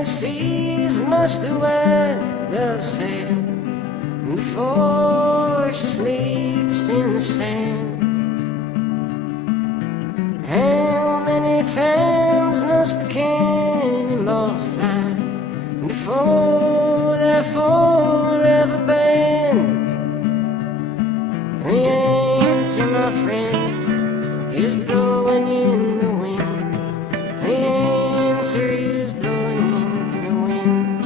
really sees much the wind of sand before she sleeps in the sand. How many times must the cannonballs fly before they're forever banned? The answer, my friend, is blowing in the wind. The answer is blowing in the wind.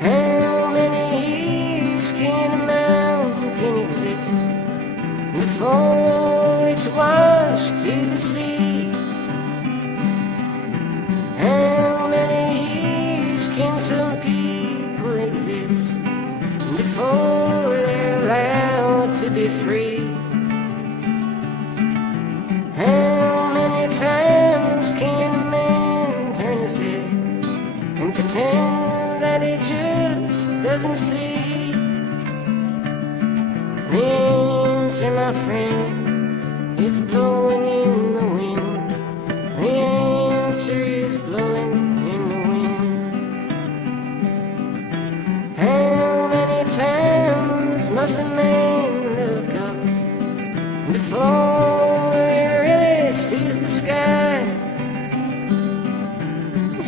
How many years can a mountain exist before it's washed to the sea? How many years can some people exist before they're allowed to be free? How many times can a man turn his head and pretend that he just doesn't see? The answer, my friend, is blowing in the wind. The answer is blowing in the wind. How many times must a man look up before he really sees the sky?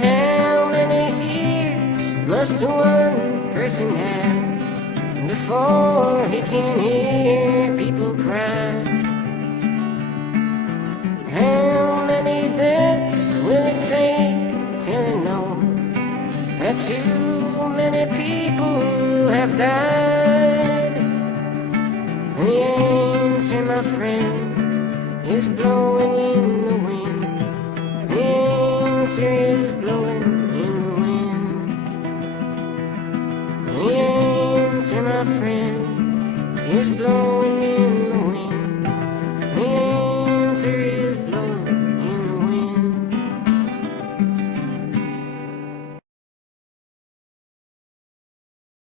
How many ears must one person have before he can hear people cry? How many deaths will it take till he knows that too many people have died? The answer, my friend, is blowing